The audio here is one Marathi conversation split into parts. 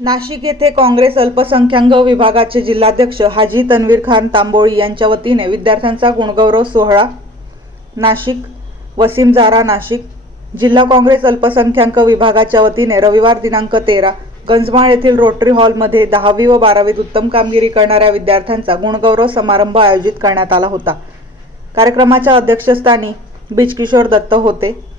नाशिक येथे काँग्रेस अल्पसंख्याक विभागाचे जिल्हाध्यक्ष हाजी तन्वीर खान तांबोळी यांच्या वतीने विद्यार्थ्यांचा गुणगौरव सोहळा. नाशिक वसीम जारा नाशिक जिल्हा काँग्रेस अल्पसंख्याक विभागाच्या वतीने रविवार दिनांक तेरा गंजमाळ येथील रोटरी हॉलमध्ये दहावी व बारावीत उत्तम कामगिरी करणाऱ्या विद्यार्थ्यांचा गुणगौरव समारंभ आयोजित करण्यात आला होता. कार्यक्रमाच्या अध्यक्षस्थानी बिजकिशोर दत्त होते.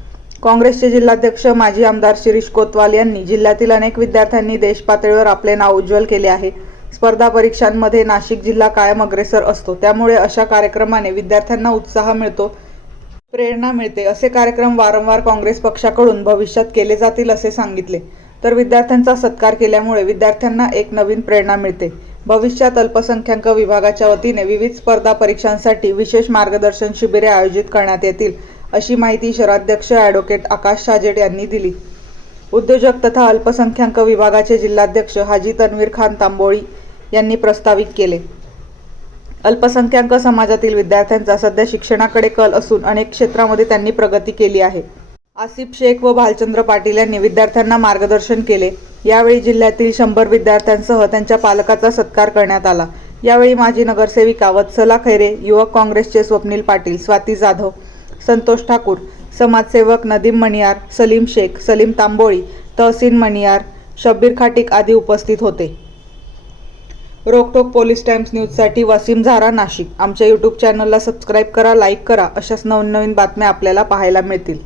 काँग्रेसचे जिल्हाध्यक्ष माजी आमदार शिरीष कोतवाल यांनी जिल्ह्यातील अनेक विद्यार्थ्यांनी देशपातळीवर आपले नाव उज्ज्वल केले आहे. स्पर्धा परीक्षांमध्ये नाशिक जिल्हा कायम अग्रेसर असतो. त्यामुळे अशा कार्यक्रमाने विद्यार्थ्यांना उत्साह मिळतो प्रेरणा मिळते. असे कार्यक्रम वारंवार काँग्रेस पक्षाकडून भविष्यात केले जातील असे सांगितले. तर विद्यार्थ्यांचा सत्कार केल्यामुळे विद्यार्थ्यांना एक नवीन प्रेरणा मिळते. भविष्यात अल्पसंख्याक विभागाच्या वतीने विविध स्पर्धा परीक्षांसाठी विशेष मार्गदर्शन शिबिरे आयोजित करण्यात येतील. अशी माहिती शहराध्यक्ष ॲडव्होकेट आकाश साजेड यांनी दिली. उद्योजक तथा अल्पसंख्याक विभागाचे जिल्हाध्यक्ष हाजी तन्वीर खान तांबोळी यांनी प्रस्तावित केले. अल्पसंख्याक समाजातील विद्यार्थ्यांचा सध्या शिक्षणाकडे कल असून अनेक क्षेत्रामध्ये त्यांनी प्रगती केली आहे. आसिफ शेख व भालचंद्र पाटील यांनी विद्यार्थ्यांना मार्गदर्शन केले. यावेळी जिल्ह्यातील शंभर विद्यार्थ्यांसह त्यांच्या पालकाचा सत्कार करण्यात आला. यावेळी माजी नगरसेविका वत्सला खैरे युवक काँग्रेसचे स्वप्नील पाटील स्वाती जाधव संतोष ठाकूर समाजसेवक नदीम मणियार सलीम शेख सलीम तांबोळी तहसीन मणियार शब्बीर खाटिक आदी उपस्थित होते. रोकटोक पोलीस टाइम्स न्यूजसाठी वसीम झारा नाशिक. आमच्या यूट्यूब चॅनलला सबस्क्राईब करा लाईक करा अशाच नवनवीन बातम्या आपल्याला पाहायला मिळतील.